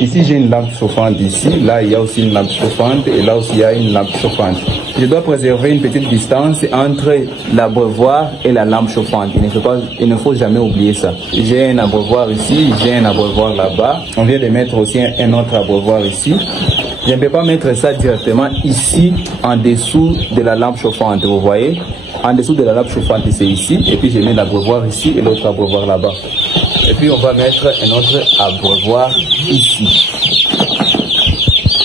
Ici, j'ai une lampe chauffante ici. Là, il y a aussi une lampe chauffante et là aussi, il y a une lampe chauffante. Je dois préserver une petite distance entre l'abreuvoir et la lampe chauffante. Il ne faut jamais oublier ça. J'ai un abreuvoir ici, j'ai un abreuvoir là-bas. On vient de mettre aussi un autre abreuvoir ici. Je ne peux pas mettre ça directement ici, en dessous de la lampe chauffante, vous voyez. En dessous de la lampe chauffante, c'est ici. Et puis, je mets l'abreuvoir ici et l'autre abreuvoir là-bas. Et puis, on va mettre un autre abreuvoir ici.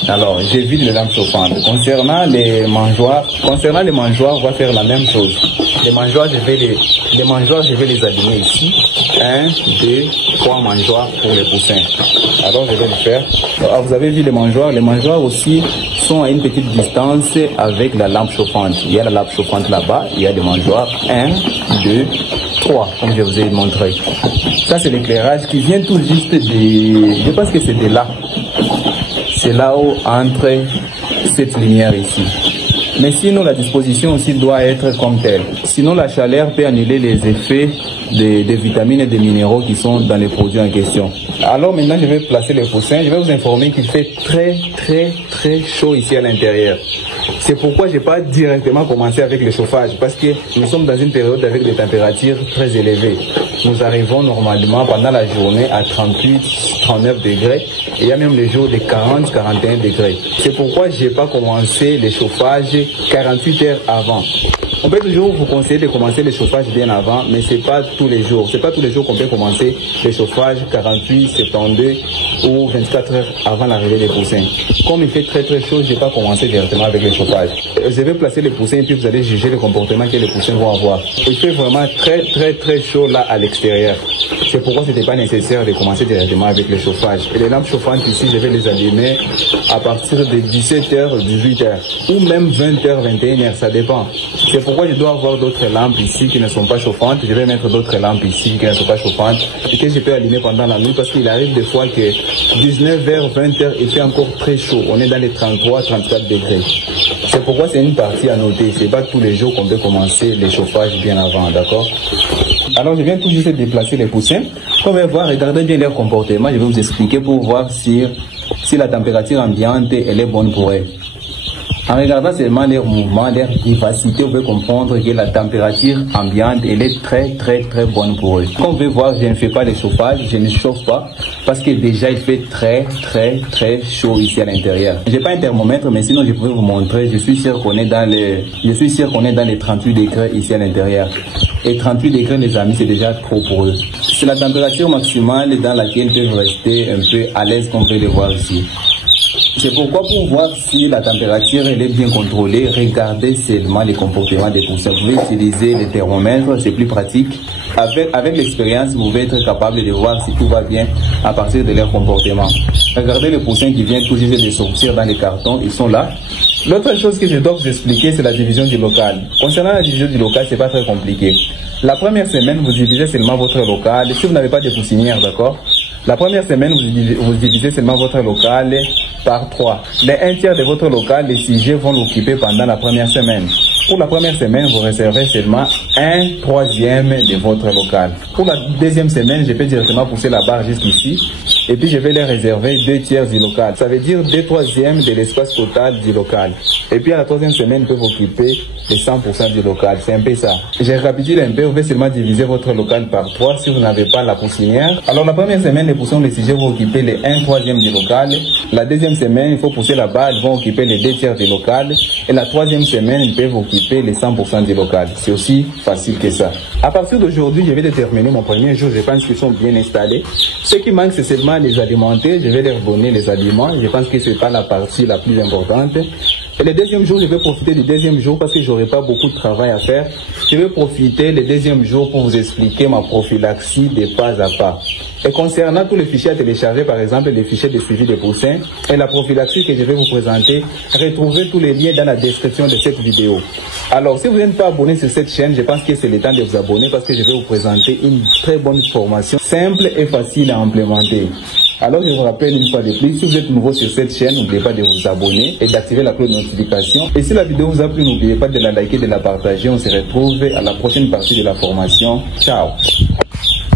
Alors, j'évite les lampes chauffantes. Concernant les mangeoires, on va faire la même chose. Les mangeoires, je vais les aligner ici. 1, 2, 3 mangeoires pour les poussins. Alors, je vais le faire. Alors, vous avez vu les mangeoires aussi sont à une petite distance avec la lampe chauffante. Il y a la lampe chauffante là-bas, il y a des mangeoires. 1, 2, 3, comme je vous ai montré. Ça, c'est l'éclairage qui vient tout juste je pense que c'est de là. C'est là où entre cette lumière ici. Mais sinon, la disposition aussi doit être comme telle. Sinon, la chaleur peut annuler les effets des vitamines et des minéraux qui sont dans les produits en question. Alors maintenant, je vais placer les poussins. Je vais vous informer qu'il fait très chaud ici à l'intérieur. C'est pourquoi je n'ai pas directement commencé avec le chauffage, parce que nous sommes dans une période avec des températures très élevées. Nous arrivons normalement pendant la journée à 38, 39 degrés, et il y a même les jours de 40, 41 degrés. C'est pourquoi je n'ai pas commencé le chauffage 48 heures avant. On peut toujours vous conseiller de commencer le chauffage bien avant, mais c'est pas tous les jours. C'est pas tous les jours qu'on peut commencer le chauffage 48, 72 ou 24 heures avant l'arrivée des poussins. Comme il fait très chaud, je n'ai pas commencé directement avec le chauffage. Je vais placer les poussins et puis vous allez juger le comportement que les poussins vont avoir. Il fait vraiment très chaud là à l'extérieur. C'est pourquoi ce n'était pas nécessaire de commencer directement avec le chauffage. Et les lampes chauffantes ici, je vais les allumer à partir de 17h, 18h ou même 20h, 21h, ça dépend. C'est pourquoi je dois avoir d'autres lampes ici qui ne sont pas chauffantes. Je vais mettre d'autres lampes ici qui ne sont pas chauffantes et que je peux allumer pendant la nuit parce qu'il arrive des fois que 19h, 20h, il fait encore très chaud. On est dans les 33, 34 degrés. C'est pourquoi c'est une partie à noter. C'est pas tous les jours qu'on peut commencer les chauffages bien avant, d'accord? Alors je viens tout juste de déplacer les poussins. On va voir, regardez bien leur comportement. Je vais vous expliquer pour voir si la température ambiante elle est bonne pour eux. En regardant seulement leur mouvement, leur vivacité, vous pouvez comprendre que la température ambiante elle est très bonne pour eux. Comme vous pouvez voir, je ne fais pas de chauffage, je ne chauffe pas parce que déjà il fait très chaud ici à l'intérieur. J'ai pas un thermomètre, mais sinon je pourrais vous montrer. Je suis sûr qu'on est dans les 38 degrés ici à l'intérieur. Et 38 degrés, les amis, c'est déjà trop pour eux. C'est la température maximale dans laquelle ils peuvent rester un peu à l'aise, comme vous pouvez le voir ici. C'est pourquoi pour voir si la température elle est bien contrôlée, regardez seulement les comportements des poussins. Vous pouvez utiliser les thermomètres, c'est plus pratique. Avec l'expérience, vous pouvez être capable de voir si tout va bien à partir de leur comportement. Regardez les poussins qui viennent tout juste de sortir dans les cartons, ils sont là. L'autre chose que je dois vous expliquer, c'est la division du local. Concernant la division du local, c'est pas très compliqué. La première semaine, vous divisez seulement votre local. Si vous n'avez pas de poussinière, d'accord? La première semaine, vous divisez seulement votre local par 3. Les 1/3 de votre local, les sujets vont l'occuper pendant la première semaine. Pour la première semaine, vous réservez seulement 1/3 de votre local. Pour la deuxième semaine, je peux directement pousser la barre jusqu'ici. Et puis, je vais les réserver 2/3 du local. Ça veut dire 2/3 de l'espace total du local. Et puis, à la troisième semaine, ils peuvent occuper les 100% du local. C'est un peu ça. Je récapitule un peu. Vous pouvez seulement diviser votre local par 3 si vous n'avez pas la poussinière. Alors, la première semaine, les poussins, les sujets vont occuper les 1/3 du local. La deuxième semaine, il faut pousser la barre, ils vont occuper les 2/3 du local. Et la troisième semaine, ils peuvent occuper les 100% du local. C'est aussi facile que ça. À partir d'aujourd'hui, je vais déterminer mon premier jour. Je pense qu'ils sont bien installés. Ce qui manque, c'est seulement les alimenter. Je vais leur donner les aliments. Je pense que c'est pas la partie la plus importante. Et le deuxième jour, je vais profiter du deuxième jour parce que j'aurai pas beaucoup de travail à faire. Je vais profiter le deuxième jour pour vous expliquer ma prophylaxie de pas à pas. Et concernant tous les fichiers à télécharger, par exemple les fichiers de suivi des poussins et la prophylaxie que je vais vous présenter, retrouvez tous les liens dans la description de cette vidéo. Alors, si vous n'êtes pas abonné sur cette chaîne, je pense que c'est le temps de vous abonner parce que je vais vous présenter une très bonne formation simple et facile à implémenter. Alors, je vous rappelle une fois de plus, si vous êtes nouveau sur cette chaîne, n'oubliez pas de vous abonner et d'activer la cloche de notification. Et si la vidéo vous a plu, n'oubliez pas de la liker, de la partager. On se retrouve à la prochaine partie de la formation. Ciao!